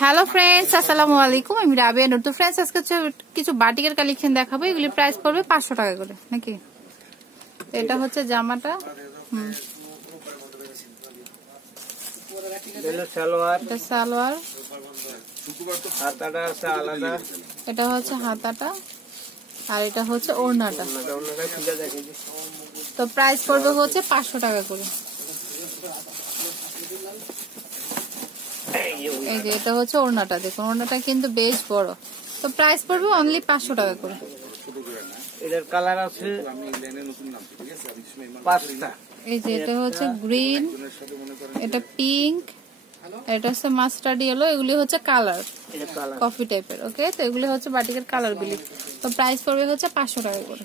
Hello friends, আসসালামু আলাইকুম। আমি রাবিয়া নূর। তো ফ্রেন্ডস, আজকে কিছু বাটিকের কালেকশন দেখাবো। এগুলি প্রাইস পড়বে 500 টাকা করে নাকি। এটা হচ্ছে জামাটা, সালোয়ার, এটা হচ্ছে হাতাটা, আর এটা হচ্ছে ওড়নাটা। তো প্রাইস পড়বে হচ্ছে 500 টাকা করে। এই যে এটা হচ্ছে ওড়নাটা, দেখুন ওড়নাটা কিন্তু বেশ বড়। তো প্রাইস পড়বে অনলি 500 টাকা করে। এটার কালার আছে 5টা। এই যে এটা হচ্ছে গ্রিন, এটা পিঙ্ক, এটা হচ্ছে মাস্টার্ড ইয়েলো। এগুলি হচ্ছে কালার, কফি টাইপের। ওকে, তো এগুলি হচ্ছে বাটিকের কালার গুলি। তো প্রাইস পড়বে হচ্ছে 500 টাকা করে।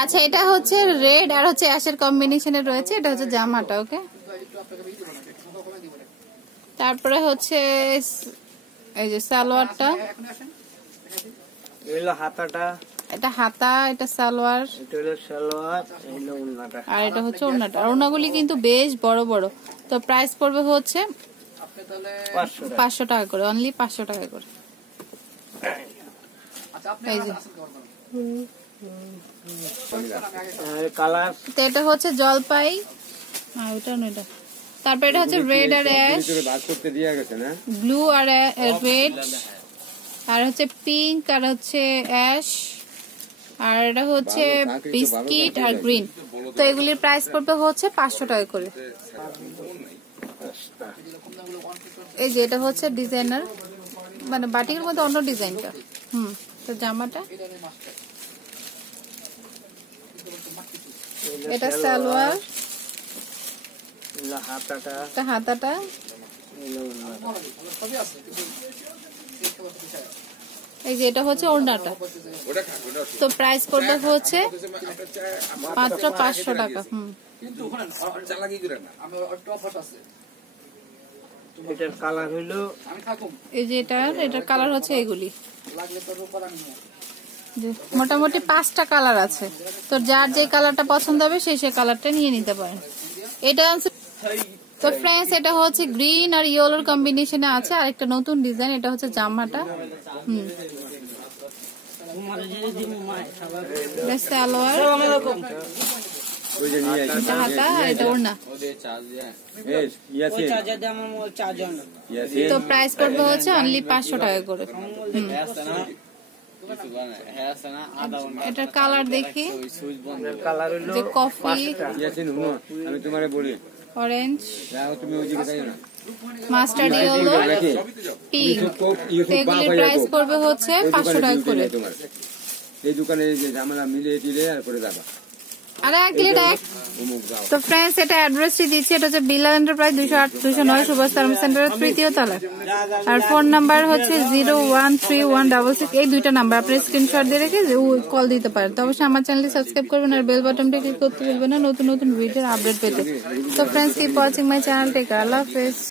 আচ্ছা, এটা হচ্ছে রেড আর হচ্ছে অ্যাশের কম্বিনেশনে রয়েছে। এটা হচ্ছে জামাটা। ওকে, তারপরে হচ্ছে এই যে সালোয়ারটা, হাতাটা, এটা হাতা, এটা সালোয়ার, আর এটা হচ্ছে ওড়নাটা। আর ওড়নাগুলি কিন্তু বেশ বড় বড়। তো প্রাইস পড়বে হচ্ছে 500 টাকা করে, অনলি 500 টাকা করে। এই যে এটা হচ্ছে জলপাই, আর ওটা না, এটা। তারপর এটা হচ্ছে রেড আর অ্যাশ, ব্লু আর রেড, আর হচ্ছে পিঙ্ক আর হচ্ছে অ্যাশ, আর এটা হচ্ছে বিস্কিট আর গ্রিন। তো এগুলির প্রাইস পড়বে হচ্ছে 500 টাকা করে। এই যে এটা হচ্ছে ডিজাইনার, মানে বাটিকের মধ্যে অন্য ডিজাইনটা। তো জামাটা, এটা সালোয়ার, হাতাটা, এই যে এটা হচ্ছে ওড়নাটা। তো প্রাইস পড়বে হচ্ছে মাত্র 500 টাকা। এটার কালার হলো, এই যে এটার কালার হচ্ছে এগুলি, মোটামুটি 5টা কালার আছে। তো যার যে কালারটা পছন্দ হবে সেই কালারটা নিয়ে নিতে পারেন। এটা তো ফ্রেন্ডস, এটা হচ্ছে গ্রিন আর ইয়েলোর কম্বিনেশনে আছে। আর একটা নতুন ডিজাইন, এটা হচ্ছে জামাটা, সালোয়ার, হাতা, আর এটা ওড়না। তো প্রাইস পড়বে হচ্ছে অনলি 500 টাকা করে। এটার কালার দেখি, যে কফি, আমি তোমারে বলি, অরেঞ্জ, মাস্টার্ড ইয়েলো, পিঙ্ক। এগুলির প্রাইস পড়বে হচ্ছে 500 টাকা করে। এই দোকানে যে ঝামেলা মিলিয়ে দিলে আর করে যাবা। তো ফ্রেন্ডস, এটা অ্যাড্রেসটি দিচ্ছি। এটা হচ্ছে বিলাল এন্টারপ্রাইজ, 208 209 সুভাষ তারম সেন্টারের 3য় তলায়। আর ফোন নাম্বার হচ্ছে 013166। এই দুইটা নাম্বার আপনি স্ক্রিনশট দিয়ে রেখে কল দিতে পারেন। তো অবশ্যই আমার চ্যানেলটি সাবস্ক্রাইব করবেন আর বেল বাটনটি ক্লিক করতে ভুলবেন না নতুন নতুন ভিডিওর আপডেট পেতে। তো friends, keep watching my channel. Take care, আল্লাহ হাফেজ।